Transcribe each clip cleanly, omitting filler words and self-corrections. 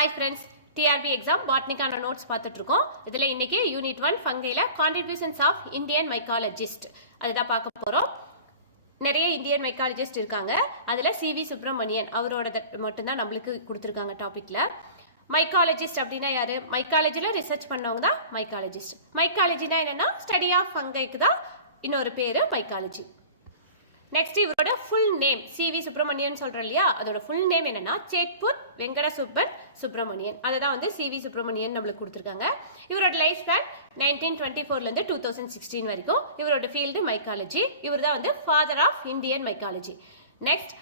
Hi friends, TRB exam botaniக்கான notes பார்த்துட்டு இருக்கோம். இதுல இன்னைக்கு unit 1 ஃபங்கைல contributions of Indian mycologist அதுதான் பார்க்க போறோம். நிறைய இந்தியன் மைக்காலஜிஸ்ட் இருக்காங்க. அதுல சிவி சுப்பிரமணியன் அவரோட மட்டும் தான் நம்மளுக்கு கொடுத்திருக்காங்க டாபிக்ல. மைக்காலஜிஸ்ட் அப்படின்னா யாரு? மைக்காலஜில ரிசர்ச் பண்ணவங்க தான் மைக்காலஜிஸ்ட். மைக்காலஜினா என்னன்னா ஸ்டடி ஆஃப் ஃபங்கைக்கு தான் இன்னொரு பேரு மைக்காலஜி. நெக்ஸ்ட் இவரோட ஃபுல் நேம் சிவி சுப்பிரமணியன் சொல்றோம் இல்லையா, அதோட ஃபுல் நேம் என்னன்னா சேத்பூர் வெங்கட சுப்பிரமணியன். அதை தான் வந்து சிவி சுப்பிரமணியன் நம்மளுக்கு கொடுத்துருக்காங்க. இவரோட லைஃப் ஸ்பேன் 1924 2016 வரைக்கும். இவரோட ஃபீல்டு மைக்காலஜி. இவர் தான் வந்து father of Indian mycology. Next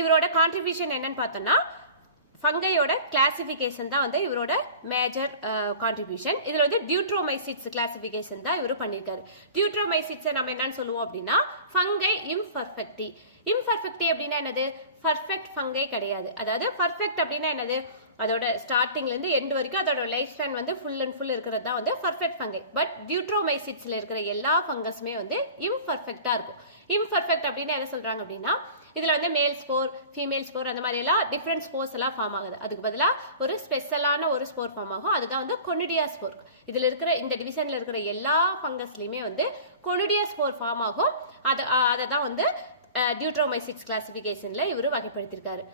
இவரோட கான்ட்ரிபியூஷன் என்னன்னு பார்த்தோம்னா ஃபங்கையோட கிளாசிபிகேஷன் தான் வந்து இவரோட மேஜர் கான்ட்ரிபியூஷன். இதுல வந்து டியூட்ரோமைசிட்ஸ் கிளாசிபிகேஷன் தான் இவரு பண்ணியிருக்காரு. டியூட்ரோமைசிட்ஸ் நம்ம என்னன்னு சொல்லுவோம் அப்படின்னா ஃபங்கை இம்பர்ஃபெக்டி. இம்பர்ஃபெக்டி அப்படின்னா என்னது? பர்ஃபெக்ட் ஃபங்கை கிடையாது. அதாவது பர்ஃபெக்ட் அப்படின்னா என்னது? அதோட ஸ்டார்டிங்ல இருந்து எண்ட் வரைக்கும் அதோட லைஃப் ஸ்பேன் வந்து ஃபுல் அண்ட் ஃபுல் இருக்கிறது தான் வந்து பர்ஃபெக்ட் ஃபங்கை. பட் டியூட்ரோமைசிட்ஸ்ல இருக்கிற எல்லா ஃபங்கஸுமே வந்து இம்பர்ஃபெக்டா இருக்கும். இம்பர்ஃபெக்ட் அப்படின்னா என்ன சொல்றாங்க அப்படின்னா இதுல வந்து மேல் ஸ்போர், ஃபீமேல் ஸ்போர் அந்த மாதிரி எல்லாம் டிஃப்ரெண்ட் ஸ்போர்ஸ் எல்லாம் ஃபார்ம் ஆகுது. அதுக்கு பதிலாக ஒரு ஸ்பெஷலான ஒரு ஸ்போர் ஃபார்ம் ஆகும். அதுதான் வந்து கொனிடியா ஸ்போர். இதுல இருக்கிற இந்த டிவிஷன்ல இருக்கிற எல்லா ஃபங்கஸ்லயுமே வந்து கொனிடியா ஸ்போர் ஃபார்ம் ஆகும். அதை தான் வந்து டியூட்ரோமைசிட்ஸ் கிளாசிபிகேஷன்ல இவரு வகைப்படுத்திருக்காரு.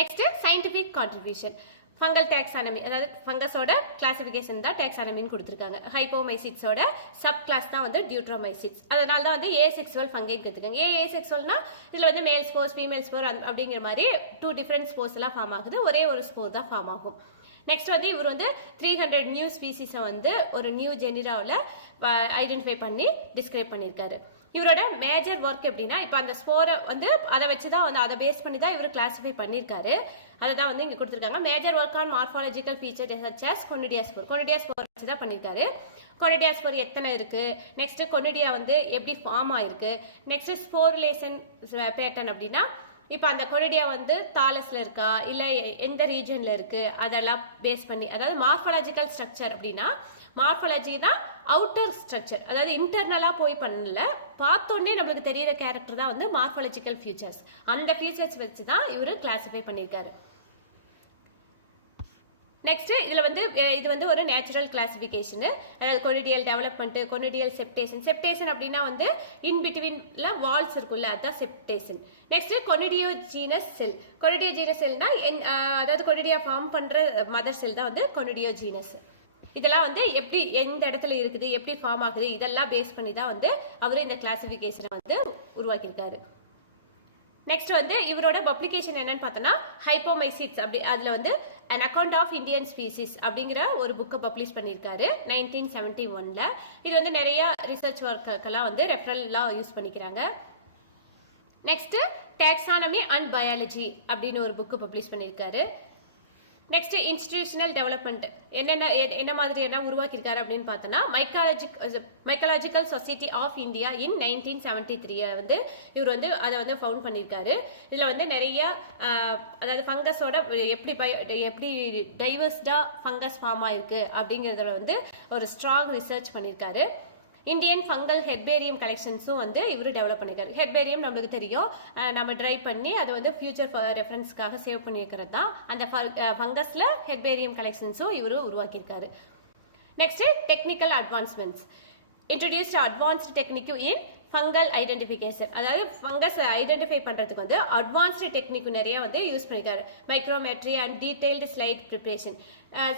Next scientific contribution. Fungal taxonomy, அதாவது ஃபங்கஸோட கிளாசிபிகேஷன் தான் டாக்ஸானமின்னு கொடுத்துருக்காங்க. ஹைப்போமைசிட்ஸோட சப் கிளாஸ் தான் வந்து டியூட்ரோமைசிட்ஸ். அதனால தான் வந்து ஏசெக்சுவல் ஃபங்கை கற்றுக்காங்க. ஏசெக்சுவல்னா இதில் வந்து மேல் ஸ்போர்ஸ், ஃபீமேல் ஸ்போர் அப்படிங்கிற மாதிரி 2 டிஃப்ரெண்ட் ஸ்போர்ஸ் எல்லாம் ஃபார்ம் ஆகுது. ஒரே ஒரு ஸ்போர் தான் ஃபார்ம் ஆகும். நெக்ஸ்ட் வந்து இவர் வந்து 300 நியூ ஸ்பீசிஸை வந்து ஒரு நியூ ஜெனிராவில் ஐடென்டிஃபை பண்ணி டிஸ்கிரைப் பண்ணியிருக்காரு. இவரோட மேஜர் ஒர்க் எப்படின்னா இப்போ அந்த ஸ்போரை வந்து அதை வச்சு தான் வந்து அதை பேஸ் பண்ணி தான் இவர் கிளாசிஃபை பண்ணியிருக்காரு. அதை தான் வந்து இங்கே கொடுத்துருக்காங்க. Major work on morphological feature such as conidia spore. Conidia spore வச்சு தான் பண்ணியிருக்காரு. கொனிடியா ஸ்போர் எத்தனை இருக்கு, நெக்ஸ்ட் கொனிடியா வந்து எப்படி ஃபார்ம் ஆயிருக்கு, நெக்ஸ்ட் ஸ்போரிலேஷன் பேட்டர்ன் அப்படின்னா இப்போ அந்த கொனிடியா வந்து தாலஸ்ல இருக்கா இல்லை எந்த ரீஜன்ல இருக்கு அதெல்லாம் பேஸ் பண்ணி, அதாவது மார்ஃபாலஜிக்கல் ஸ்ட்ரக்சர் அப்படின்னா மார்ஃபாலஜினா அவுட்டர் ஸ்ட்ரக்சர், அதாவது இன்டர்னலா போய் பண்ணல, பார்த்தோன்னே நம்மளுக்கு தெரியுற கேரக்டர் தான் வந்து மார்ஃபாலஜிக்கல் ஃபியூச்சர்ஸ். அந்த ஃபியூச்சர்ஸ் வச்சு தான் இவரு கிளாசிஃபை பண்ணியிருக்காரு. நெக்ஸ்ட் இதுல வந்து இது வந்து ஒரு நேச்சுரல் கிளாசிபிகேஷன். அதாவது கொனிடியல் டெவலப்மெண்ட், கொனிடியல் செப்டேஷன். செப்டேஷன் அப்படின்னா வந்து இன் பிட்வீன்ல வால்ஸ் இருக்குல்ல, அதுதான் செப்டேஷன். நெக்ஸ்ட் கொனிடியோஜீனஸ் செல். கொனிடியோஜீனஸ் செல்னா அதாவது கொனிடியா ஃபார்ம் பண்ற மதர் செல் தான் வந்து கொனிடியோஜீனஸ். இதெல்லாம் வந்து எப்படி எந்த இடத்துல இருக்குது, எப்படி ஃபார்ம் ஆகுது, இதெல்லாம் பேஸ் பண்ணி தான் வந்து அவரு இந்த கிளாசிபிகேஷனை வந்து உருவாக்கியிருக்காரு. நெக்ஸ்ட் வந்து இவரோட பப்ளிகேஷன் என்னன்னு பார்த்தோம்னா ஹைப்போமைசிட்ஸ் அப்படி அதுல வந்து an account of Indian species அப்படிங்கிற ஒரு புக்கை பப்ளிஷ் பண்ணியிருக்காரு 1971. இது வந்து நிறைய ரிசர்ச் ஒர்க்கெல்லாம் வந்து ரெஃபரல்லாம் யூஸ் பண்ணிக்கிறாங்க. நெக்ஸ்ட் டாக்ஸானமி அண்ட் பயாலஜி அப்படின்னு ஒரு புக்கு பப்ளிஷ் பண்ணியிருக்காரு. நெக்ஸ்ட் இன்ஸ்டிடியூஷனல் டெவலப்மெண்ட் என்ன மாதிரி என்ன உருவாக்கியிருக்காரு அப்படின்னு பார்த்தோன்னா mycological society of India in 1973 வந்து இவர் வந்து அதை வந்து ஃபவுண்ட் பண்ணியிருக்காரு. இதில் வந்து நிறைய அதாவது ஃபங்கஸோட எப்படி டைவர்ஸ்டா ஃபங்கஸ் ஃபார்ம் ஆயிருக்கு அப்படிங்கிறதுல வந்து ஒரு ஸ்ட்ராங் ரிசர்ச் பண்ணியிருக்காரு. இந்தியன் ஃபங்கல் ஹெர்பேரியம் கலெக்ஷன்ஸும் வந்து இவரு டெவலப் பண்ணியிருக்காரு. ஹெர்பேரியம் நம்மளுக்கு தெரியும், நம்ம ட்ரை பண்ணி அதை வந்து ஃபியூச்சர் ரெஃபரன்ஸ்க்காக சேவ் பண்ணியிருக்கிறது தான். அந்த ஃபங்கஸ்ல ஹெர்பேரியம் கலெக்ஷன்ஸும் இவரு உருவாக்கியிருக்காரு. Next technical advancements. Introduced advanced technique in fungal identification. அதாவது ஃபங்கஸ் ஐடென்டிஃபை பண்றதுக்கு வந்து அட்வான்ஸ்டு டெக்னிக் நிறைய வந்து யூஸ் பண்ணிருக்காரு. Micrometry and detailed slide preparation.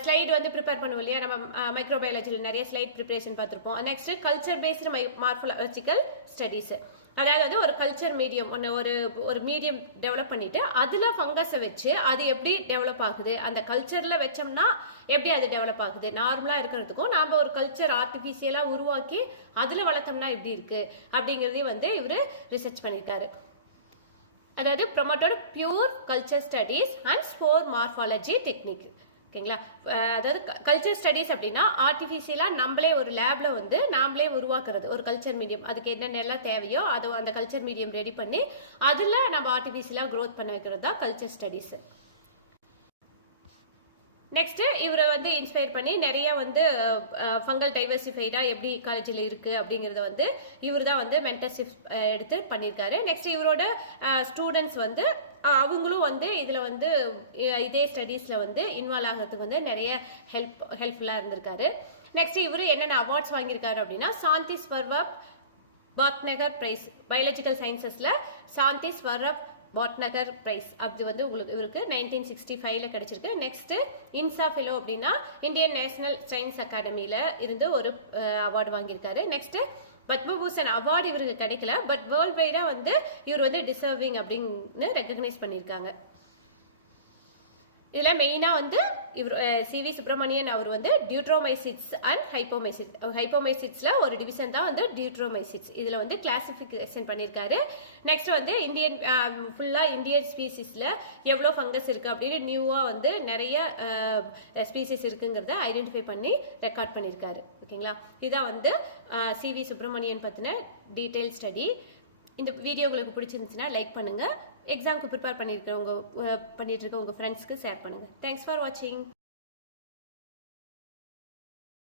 Slide வந்து ப்ரிப்பேர் பண்ணுவோம் இல்லையா, நம்ம மைக்ரோபயாலஜியில் நிறைய ஸ்லைட் ப்ரிப்பரேஷன் பார்த்துருப்போம். Next culture based morphological studies. அதாவது வந்து ஒரு கல்ச்சர் மீடியம் ஒரு மீடியம் டெவலப் பண்ணிட்டு அதுல ஃபங்கஸை வச்சு அது எப்படி டெவலப் ஆகுது, அந்த கல்ச்சர்ல வச்சோம்னா எப்படி அது டெவலப் ஆகுது, நார்மலா இருக்கிறதுக்கும் நாம ஒரு கல்ச்சர் ஆர்டிபிஷியலா உருவாக்கி அதுல வளர்த்தோம்னா எப்படி இருக்கு அப்படிங்கறதையும் வந்து இவரு ரிசர்ச் பண்ணியிருக்காரு. அதாவது promoted pure culture studies and spore morphology technique. ஓகேங்களா, அதாவது கல்ச்சர் ஸ்டடீஸ் அப்படின்னா ஆர்டிஃபிஷியலா நம்மளே ஒரு லேப்ல வந்து நாமளே உருவாக்குறது ஒரு கல்ச்சர் மீடியம், அதுக்கு என்னென்னலாம் தேவையோ அது அந்த கல்ச்சர் மீடியம் ரெடி பண்ணி அதுல நம்ம ஆர்டிஃபிஷியலா க்ரோத் பண்ண வைக்கிறது தான் கல்ச்சர் ஸ்டடீஸ். நெக்ஸ்ட் இவரை வந்து இன்ஸ்பயர் பண்ணி நிறைய வந்து ஃபங்கல் டைவர்சிஃபைடா எப்படி காலேஜில் இருக்கு அப்படிங்கறத வந்து இவர் தான் வந்து மென்டர்ஷிப் எடுத்து பண்ணியிருக்காரு. நெக்ஸ்ட் இவரோட ஸ்டூடெண்ட்ஸ் வந்து அவங்களும் வந்து இதில் வந்து இதே ஸ்டடீஸில் வந்து இன்வால்வ் ஆகிறதுக்கு வந்து நிறைய ஹெல்ப்ஃபுல்லாக இருந்திருக்காரு. நெக்ஸ்ட் இவர் என்னென்ன அவார்ட்ஸ் வாங்கியிருக்காரு அப்படின்னா Shanti Swarup பாட்நகர் price, biological சயின்சஸில் Shanti Swarup பாட்நகர் price அது வந்து உங்களுக்கு இவருக்கு 1965 கிடைச்சிருக்கு. நெக்ஸ்ட் இன்சா ஃபெலோ அப்படின்னா இந்தியன் நேஷனல் சயின்ஸ் அகாடமியில இருந்து ஒரு அவார்டு வாங்கியிருக்காரு. நெக்ஸ்ட் பத்மபூஷன் அவார்டு இவருக்கு கிடைக்கல, பட் வேர்ல்ட் வைடா வந்து இவர் வந்து டிசர்விங் அப்படின்னு ரெக்கக்னைஸ் பண்ணியிருக்காங்க. இதுல மெயினா வந்து இவர் சிவி சுப்பிரமணியன் அவர் வந்து டியூட்ரோமைசிட்ஸ் அண்ட் ஹைப்போமைசிட்ஸ்ல ஒரு டிவிஷன் தான் வந்து டியூட்ரோமைசிட்ஸ். இதுல வந்து கிளாசிபிகேஷன் பண்ணியிருக்காரு. நெக்ஸ்ட் வந்து இந்தியன் ஃபுல்லா இந்தியன் ஸ்பீசிஸ்ல எவ்வளோ ஃபங்கஸ் இருக்கு அப்படின்னு நியூவா வந்து நிறைய ஸ்பீசிஸ் இருக்குங்கிறத ஐடென்டிஃபை பண்ணி ரெக்கார்ட் பண்ணியிருக்காரு. ஓகேங்களா, இதான் வந்து சிவி சுப்பிரமணியன் பத்தின டீடைல் ஸ்டடி. இந்த வீடியோ உங்களுக்கு பிடிச்சிருந்துச்சுன்னா லைக் பண்ணுங்க. எக்ஸாமுக்கு ப்ரிப்பேர் பண்ணிட்டு இருக்க உங்க ஃப்ரெண்ட்ஸ்க்கு ஷேர் பண்ணுங்க. தேங்க்ஸ் ஃபார் வாட்சிங்.